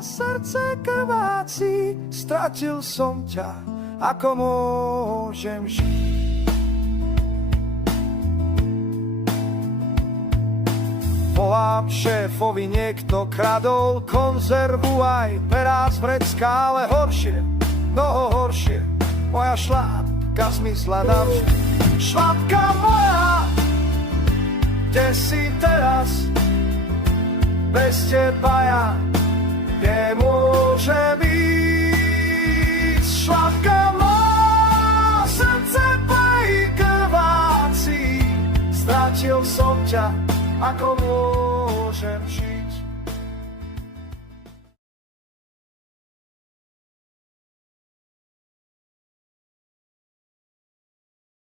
srdce krváci, stratil som ťa, ako môžem žiť. Volám šéfovi, niekto kradol konzervu aj perá z vrecka, ale horšie, mnoho horšie, moja šlápka zmizla navždy. Šlápka moja, kde si teraz? Bez teba ja nemôžem ísť. Šlápka moja, srdce plní krváci, stratil som ťa, ako môžem žiť.